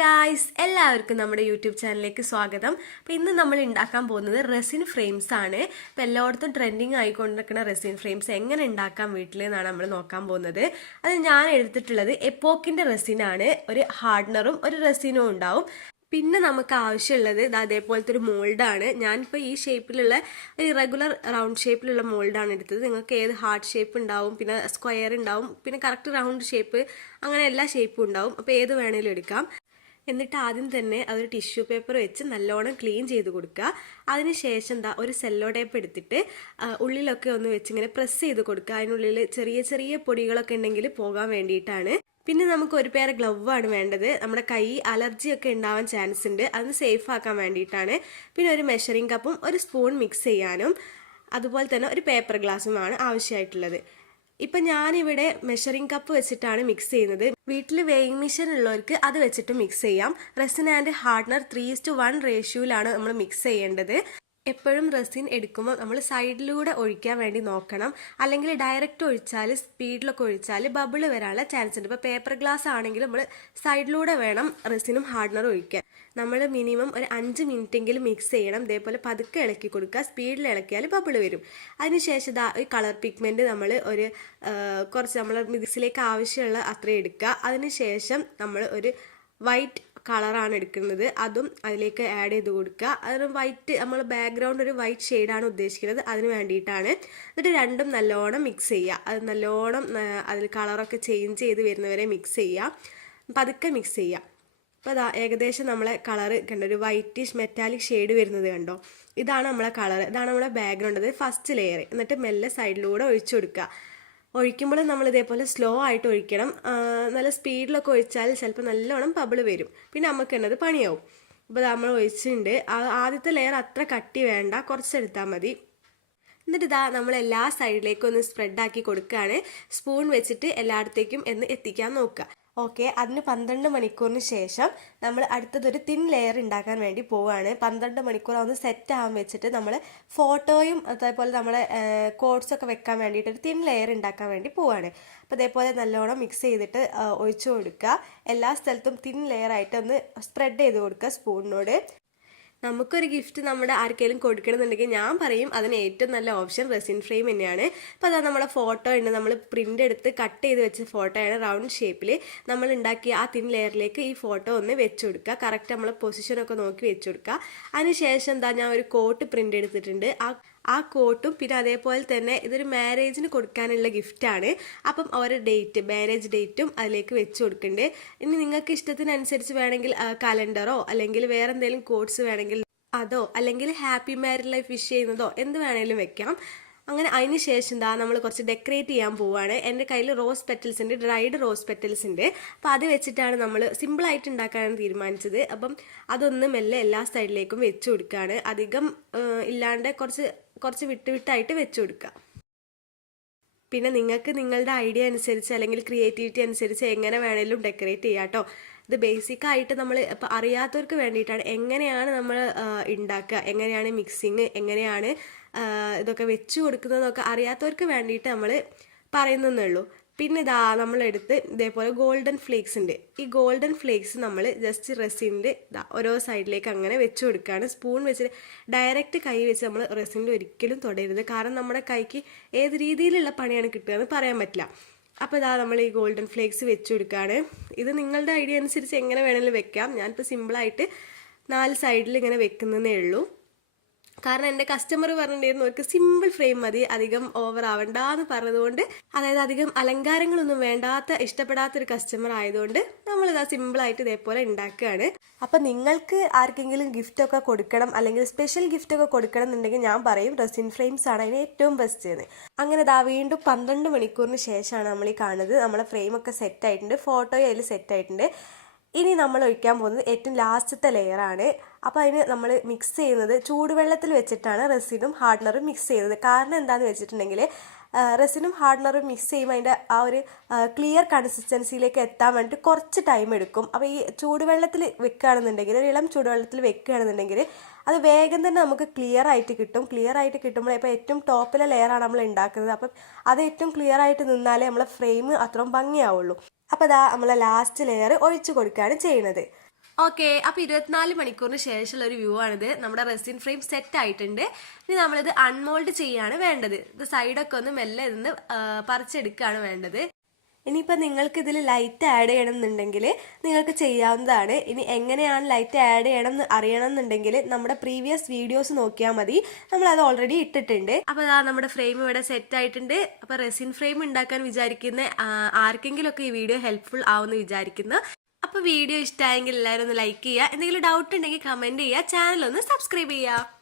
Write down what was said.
Guys എല്ലാവർക്കും നമ്മുടെ YouTube ചാനലിലേക്ക് സ്വാഗതം. അപ്പോൾ ഇന്ന് നമ്മൾ ഉണ്ടാക്കാൻ പോകുന്നത് റെസിൻ ഫ്രെയിംസ് ആണ്. അപ്പോൾ എല്ലായിടത്തും ട്രെൻഡിങ് ആയിക്കൊണ്ടിരിക്കുന്ന റെസിൻ ഫ്രെയിംസ് എങ്ങനെ ഉണ്ടാക്കാം വീട്ടിൽ എന്നാണ് നമ്മൾ നോക്കാൻ പോകുന്നത്. അത് ഞാൻ എടുത്തിട്ടുള്ളത് എപ്പോക്കിന്റെ റെസിനാണ് ഒരു ഹാർഡ്നറും ഒരു റെസിനും ഉണ്ടാവും. പിന്നെ നമുക്ക് ആവശ്യമുള്ളത് ഇത് അതേപോലത്തെ ഒരു മോൾഡാണ് ഞാനിപ്പോൾ ഈ ഷേപ്പിലുള്ള ഒരു ഇറഗുലർ റൗണ്ട് ഷേപ്പിലുള്ള മോൾഡാണ് എടുത്തത്. നിങ്ങൾക്ക് ഏത് ഹാർട്ട് ഷേപ്പ് ഉണ്ടാവും പിന്നെ സ്ക്വയർ ഉണ്ടാവും പിന്നെ കറക്റ്റ് റൗണ്ട് ഷേപ്പ് അങ്ങനെ എല്ലാ ഷേപ്പും ഉണ്ടാവും. അപ്പോൾ ഏത് വേണേലും എടുക്കാം. എന്നിട്ട് ആദ്യം തന്നെ അതൊരു ടിഷ്യൂ പേപ്പർ വെച്ച് നല്ലോണം ക്ലീൻ ചെയ്ത് കൊടുക്കുക. അതിനുശേഷം എന്താ ഒരു സെല്ലോ ടേപ്പ് എടുത്തിട്ട് ഉള്ളിലൊക്കെ ഒന്ന് വെച്ച് ഇങ്ങനെ പ്രസ് ചെയ്ത് കൊടുക്കുക. അതിനുള്ളിൽ ചെറിയ ചെറിയ പൊടികളൊക്കെ ഉണ്ടെങ്കിൽ പോകാൻ വേണ്ടിയിട്ടാണ്. പിന്നെ നമുക്ക് ഒരു പേർ ഗ്ലൗവാണ് വേണ്ടത്. നമ്മുടെ കൈ അലർജി ഒക്കെ ഉണ്ടാവാൻ ചാൻസ് ഉണ്ട്. അതൊന്ന് സേഫ് ആക്കാൻ വേണ്ടിയിട്ടാണ്. പിന്നെ ഒരു മെഷറിംഗ് കപ്പും ഒരു സ്പൂൺ മിക്സ് ചെയ്യാനും. അതുപോലെ തന്നെ ഒരു പേപ്പർ ഗ്ലാസ്സുമാണ് ആവശ്യമായിട്ടുള്ളത്. ഇപ്പൊ ഞാനിവിടെ മെഷറിംഗ് കപ്പ് വെച്ചിട്ടാണ് മിക്സ് ചെയ്യുന്നത്. വീട്ടിൽ വെയിങ് മെഷീൻ ഉള്ളവർക്ക് അത് വെച്ചിട്ട് മിക്സ് ചെയ്യാം. Resin and hardener three two one റേഷ്യോയിലാണ് നമ്മൾ മിക്സ് ചെയ്യേണ്ടത്. എപ്പോഴും റെസിൻ എടുക്കുമ്പോൾ നമ്മൾ സൈഡിലൂടെ ഒഴിക്കാൻ വേണ്ടി നോക്കണം. അല്ലെങ്കിൽ ഡയറക്റ്റ് ഒഴിച്ചാൽ സ്പീഡിലൊക്കെ ഒഴിച്ചാൽ ബബിൾ വരാനുള്ള ചാൻസ് ഉണ്ട്. ഇപ്പോൾ പേപ്പർ ഗ്ലാസ് ആണെങ്കിലും നമ്മൾ സൈഡിലൂടെ വേണം റെസിനും ഹാർഡ്നറും ഒഴിക്കാൻ. നമ്മൾ മിനിമം ഒരു അഞ്ച് മിനിറ്റെങ്കിലും മിക്സ് ചെയ്യണം. ഇതേപോലെ പതുക്കെ ഇളക്കി കൊടുക്കുക. സ്പീഡിൽ ഇളക്കിയാൽ ബബിൾ വരും. അതിനുശേഷം ഇതാ ഈ കളർ പിഗ്മെന്റ് നമ്മൾ ഒരു കുറച്ച് നമ്മൾ മിക്സിലേക്ക് ആവശ്യമുള്ള അത്രയും എടുക്കുക. അതിനുശേഷം നമ്മൾ ഒരു വൈറ്റ് കളറാണ് എടുക്കുന്നത്. അതും അതിലേക്ക് ആഡ് ചെയ്ത് കൊടുക്കുക. അതിന് വൈറ്റ് നമ്മൾ ബാക്ക്ഗ്രൗണ്ട് ഒരു വൈറ്റ് ഷെയ്ഡാണ് ഉദ്ദേശിക്കുന്നത്. അതിന് വേണ്ടിയിട്ടാണ്. എന്നിട്ട് രണ്ടും നല്ലോണം മിക്സ് ചെയ്യുക. അത് നല്ലോണം അതിൽ കളറൊക്കെ ചേഞ്ച് ചെയ്ത് വരുന്നവരെ മിക്സ് ചെയ്യുക. പതുക്കെ മിക്സ് ചെയ്യുക. അപ്പോൾ അതാ ഏകദേശം നമ്മളെ കളർ കണ്ടോ? ഒരു വൈറ്റിഷ് മെറ്റാലിക് ഷെയ്ഡ് വരുന്നത് കണ്ടോ? ഇതാണ് നമ്മളെ കളർ ഇതാണ് നമ്മളെ ബാക്ക്ഗ്രൗണ്ട് അത് ഫസ്റ്റ് ലെയർ എന്നിട്ട് മെല്ലെ സൈഡിലൂടെ ഒഴിച്ചു കൊടുക്കുക. ഒഴിക്കുമ്പോൾ നമ്മൾ ഇതേപോലെ സ്ലോ ആയിട്ട് ഒഴിക്കണം. നല്ല സ്പീഡിലൊക്കെ ഒഴിച്ചാൽ ചിലപ്പോൾ നല്ലോണം പബിൾ വരും. പിന്നെ നമുക്ക് എന്നത് പണിയാവും. അപ്പോൾ നമ്മൾ ഒഴിച്ചിട്ടുണ്ട് ആദ്യത്തെ ലെയർ അത്ര കട്ടി വേണ്ട. കുറച്ചെടുത്താൽ മതി. എന്നിട്ട് ഇതാ നമ്മൾ എല്ലാ സൈഡിലേക്കും ഒന്ന് സ്പ്രെഡ് ആക്കി കൊടുക്കുകയാണ് സ്പൂൺ വെച്ചിട്ട് എല്ലായിടത്തേക്കും എന്ന് എത്തിക്കാൻ നോക്കുക ഓക്കെ അതിന് പന്ത്രണ്ട് മണിക്കൂറിന് ശേഷം നമ്മൾ അടുത്തതൊരു തിൻ ലെയർ ഉണ്ടാക്കാൻ വേണ്ടി പോവുകയാണ് പന്ത്രണ്ട് മണിക്കൂർ ഒന്ന് സെറ്റ് ആകാൻ വെച്ചിട്ട് നമ്മൾ ഫോട്ടോയും അതേപോലെ നമ്മളെ കോഡ്സൊക്കെ വെക്കാൻ വേണ്ടിയിട്ട് ഒരു തിൻ ലെയർ ഉണ്ടാക്കാൻ വേണ്ടി പോവുകയാണ് അപ്പോൾ അതേപോലെ നല്ലോണം മിക്സ് ചെയ്തിട്ട് ഒഴിച്ചു കൊടുക്കുക എല്ലാ സ്ഥലത്തും തിൻ ലെയർ ആയിട്ട് ഒന്ന് സ്പ്രെഡ് ചെയ്ത് കൊടുക്കുക സ്പൂണിനോട് നമുക്കൊരു ഗിഫ്റ്റ് നമ്മുടെ ആർക്കെങ്കിലും കൊടുക്കണമെന്നുണ്ടെങ്കിൽ ഞാൻ പറയും അതിന് ഏറ്റവും നല്ല ഓപ്ഷൻ റെസിൻ ഫ്രെയിം തന്നെയാണ്. അപ്പോൾ അതാ നമ്മളെ ഫോട്ടോ ഉണ്ട്. നമ്മൾ പ്രിന്റ് എടുത്ത് കട്ട് ചെയ്ത് വെച്ച ഫോട്ടോയാണ് റൗണ്ട് ഷേപ്പിൽ നമ്മൾ ആ തിൻ ലെയറിലേക്ക് ഈ ഫോട്ടോ ഒന്ന് വെച്ച് കൊടുക്കുക. കറക്റ്റ് നമ്മളെ പൊസിഷനൊക്കെ നോക്കി വെച്ച് കൊടുക്കുക. അതിനുശേഷം എന്താ ഞാൻ ഒരു കോട്ട് പ്രിന്റ് എടുത്തിട്ടുണ്ട്. ആ ആ കോട്ടും പിന്നെ അതേപോലെ തന്നെ ഇതൊരു മാരേജിന് കൊടുക്കാനുള്ള ഗിഫ്റ്റാണ് അപ്പം അവരുടെ ഡേറ്റ് മാരേജ് ഡേറ്റും അതിലേക്ക് വെച്ച് കൊടുക്കുന്നുണ്ട് ഇനി നിങ്ങൾക്ക് ഇഷ്ടത്തിനനുസരിച്ച് വേണമെങ്കിൽ കലണ്ടറോ അല്ലെങ്കിൽ വേറെ എന്തെങ്കിലും കോഡ്സ് വേണമെങ്കിൽ അതോ അല്ലെങ്കിൽ ഹാപ്പി മാരിഡ് ലൈഫ് വിഷ് ചെയ്യുന്നതോ എന്ത് വേണമെങ്കിലും വെക്കാം. അങ്ങനെ അതിന് ശേഷം എന്താ നമ്മൾ കുറച്ച് ഡെക്കറേറ്റ് ചെയ്യാൻ പോവുകയാണ് എന്റെ കയ്യിൽ റോസ് പെറ്റൽസ് ഉണ്ട് ഡ്രൈഡ് റോസ് പെറ്റൽസ് ഉണ്ട്. അപ്പോൾ അത് വെച്ചിട്ടാണ് നമ്മൾ സിമ്പിളായിട്ട് ഉണ്ടാക്കാനാണ് തീരുമാനിച്ചത്. അപ്പം അതൊന്ന് മെല്ലെ എല്ലാ സൈഡിലേക്കും വെച്ച് കൊടുക്കുകയാണ് അധികം ഇല്ലാണ്ട് കുറച്ച് കുറച്ച് വിട്ട് വിട്ടായിട്ട് വെച്ച് കൊടുക്കുക. പിന്നെ നിങ്ങൾക്ക് നിങ്ങളുടെ ഐഡിയ അനുസരിച്ച് അല്ലെങ്കിൽ ക്രിയേറ്റിവിറ്റി അനുസരിച്ച് എങ്ങനെ വേണേലും ഡെക്കറേറ്റ് ചെയ്യാം കേട്ടോ. ഇത് ബേസിക് ആയിട്ട് നമ്മൾ ഇപ്പം അറിയാത്തവർക്ക് വേണ്ടിയിട്ടാണ് എങ്ങനെയാണ് നമ്മൾ ഉണ്ടാക്കുക എങ്ങനെയാണ് മിക്സിങ് എങ്ങനെയാണ് ഇതൊക്കെ വെച്ച് കൊടുക്കുന്നതെന്നൊക്കെ അറിയാത്തവർക്ക് വേണ്ടിയിട്ട് നമ്മൾ പറയുന്നേ ഉള്ളൂ. പിന്നെ ഇതാ നമ്മളെടുത്ത് ഇതേപോലെ ഗോൾഡൻ ഫ്ലേക്സ് ഉണ്ട് ഈ ഗോൾഡൻ ഫ്ലേക്സ് നമ്മൾ ജസ്റ്റ് റെസിന്റെ ഇതാ ഓരോ സൈഡിലേക്ക് അങ്ങനെ വെച്ച് കൊടുക്കുകയാണ് സ്പൂൺ വെച്ച് ഡയറക്റ്റ് കൈ വെച്ച് നമ്മൾ റെസിന്റെ ഒരിക്കലും തൊടരുത്. കാരണം നമ്മുടെ കൈക്ക് ഏത് രീതിയിലുള്ള പണിയാണ് കിട്ടുക എന്ന് പറയാൻ പറ്റില്ല. അപ്പോൾ ഇതാ നമ്മൾ ഈ ഗോൾഡൻ ഫ്ലേക്സ് വെച്ച് കൊടുക്കുകയാണ് ഇത് നിങ്ങളുടെ ഐഡിയ അനുസരിച്ച് എങ്ങനെ വേണമെങ്കിലും വെക്കാം. ഞാനിപ്പോൾ സിമ്പിളായിട്ട് നാല് സൈഡിൽ ഇങ്ങനെ വെക്കുന്നതേ ഉള്ളൂ. കാരണം എന്റെ കസ്റ്റമർ പറഞ്ഞിട്ടുണ്ടായിരുന്നു അവർക്ക് സിമ്പിൾ ഫ്രെയിം മതി അധികം ഓവർ ആവണ്ട എന്ന് പറഞ്ഞതുകൊണ്ട് അതായത് അധികം അലങ്കാരങ്ങളൊന്നും വേണ്ടാത്ത ഇഷ്ടപ്പെടാത്ത ഒരു കസ്റ്റമർ ആയതുകൊണ്ട് നമ്മളിതാ സിമ്പിളായിട്ട് ഇതേപോലെ ഉണ്ടാക്കുകയാണ് അപ്പം നിങ്ങൾക്ക് ആർക്കെങ്കിലും ഗിഫ്റ്റ് ഒക്കെ കൊടുക്കണം അല്ലെങ്കിൽ സ്പെഷ്യൽ ഗിഫ്റ്റ് ഒക്കെ കൊടുക്കണം എന്നുണ്ടെങ്കിൽ ഞാൻ പറയും റെസിൻ ഫ്രെയിംസ് ആണ് അതിന് ഏറ്റവും ബെസ്റ്റ് എന്ന് അങ്ങനെ ഇതാ വീണ്ടും പന്ത്രണ്ട് മണിക്കൂറിന് ശേഷമാണ് നമ്മൾ ഈ കാണുന്നത്. നമ്മളെ ഫ്രെയിം ഒക്കെ സെറ്റ് ആയിട്ടുണ്ട് ഫോട്ടോയും അതിൽ സെറ്റ് ആയിട്ടുണ്ട്. ഇനി നമ്മൾ ഒഴിക്കാൻ പോകുന്നത് ഏറ്റവും ലാസ്റ്റത്തെ ലെയറാണ് അപ്പോൾ അതിന് നമ്മൾ മിക്സ് ചെയ്യുന്നത് ചൂടുവെള്ളത്തിൽ വെച്ചിട്ടാണ് റെസിനും ഹാർഡ്നറും മിക്സ് ചെയ്യുന്നത്. കാരണം എന്താണെന്ന് വെച്ചിട്ടുണ്ടെങ്കിൽ റെസിനും ഹാർഡ്നറും മിക്സ് ചെയ്യുമ്പോൾ അതിന്റെ ആ ഒരു ക്ലിയർ കൺസിസ്റ്റൻസിയിലേക്ക് എത്താൻ വേണ്ടിയിട്ട് കുറച്ച് ടൈം എടുക്കും. അപ്പോൾ ഈ ചൂടുവെള്ളത്തിൽ വെക്കുകയാണെന്നുണ്ടെങ്കിൽ ഒരു ഇളം ചൂടുവെള്ളത്തിൽ വെക്കുകയാണെന്നുണ്ടെങ്കിൽ അത് വേഗം തന്നെ നമുക്ക് ക്ലിയർ ആയിട്ട് കിട്ടും. ക്ലിയർ ആയിട്ട് കിട്ടുമ്പോൾ ഇപ്പോൾ ഏറ്റവും ടോപ്പിലെ ലെയറാണ് നമ്മൾ ഉണ്ടാക്കുന്നത്. അപ്പം അത് ഏറ്റവും ക്ലിയർ ആയിട്ട് നിന്നാലേ നമ്മളെ ഫ്രെയിം അത്രയും ഭംഗിയാവുള്ളൂ. അപ്പോൾ അതാ നമ്മളെ ലാസ്റ്റ് ലെയർ ഒഴിച്ചു കൊടുക്കുകയാണ് ചെയ്യുന്നത്. ഓക്കെ അപ്പോൾ ഇരുപത്തിനാല് മണിക്കൂറിന് ശേഷമുള്ള ഒരു വ്യൂ ആണിത്. നമ്മുടെ റെസിൻ ഫ്രെയിം സെറ്റ് ആയിട്ടുണ്ട്. ഇനി നമ്മളിത് അൺമോൾഡ് ചെയ്യാണ് വേണ്ടത്. ഇത് സൈഡൊക്കെ ഒന്ന് മെല്ലെ ഇതൊന്ന് പറിച്ചെടുക്കുകയാണ് വേണ്ടത്. ഇനിയിപ്പോൾ നിങ്ങൾക്ക് ഇതിൽ ലൈറ്റ് ആഡ് ചെയ്യണം എന്നുണ്ടെങ്കിൽ നിങ്ങൾക്ക് ചെയ്യാവുന്നതാണ്. ഇനി എങ്ങനെയാണ് ലൈറ്റ് ആഡ് ചെയ്യണം എന്ന് അറിയണം എന്നുണ്ടെങ്കിൽ നമ്മുടെ പ്രീവിയസ് വീഡിയോസ് നോക്കിയാൽ മതി. നമ്മൾ അത് ഓൾറെഡി ഇട്ടിട്ടുണ്ട്. അപ്പോൾ അതാ നമ്മുടെ ഫ്രെയിം ഇവിടെ സെറ്റ് ആയിട്ടുണ്ട്. അപ്പോൾ റെസിൻ ഫ്രെയിം ഉണ്ടാക്കാൻ വിചാരിക്കുന്ന ആർക്കെങ്കിലുമൊക്കെ ഈ വീഡിയോ ഹെൽപ്ഫുൾ ആവുമെന്ന് വിചാരിക്കുന്നു. അപ്പോൾ വീഡിയോ ഇഷ്ടമായെങ്കിൽ എല്ലാവരും ഒന്ന് ലൈക്ക് ചെയ്യുക. എന്തെങ്കിലും ഡൗട്ട് ഉണ്ടെങ്കിൽ കമന്റ് ചെയ്യുക. ചാനൽ ഒന്ന് സബ്സ്ക്രൈബ് ചെയ്യുക.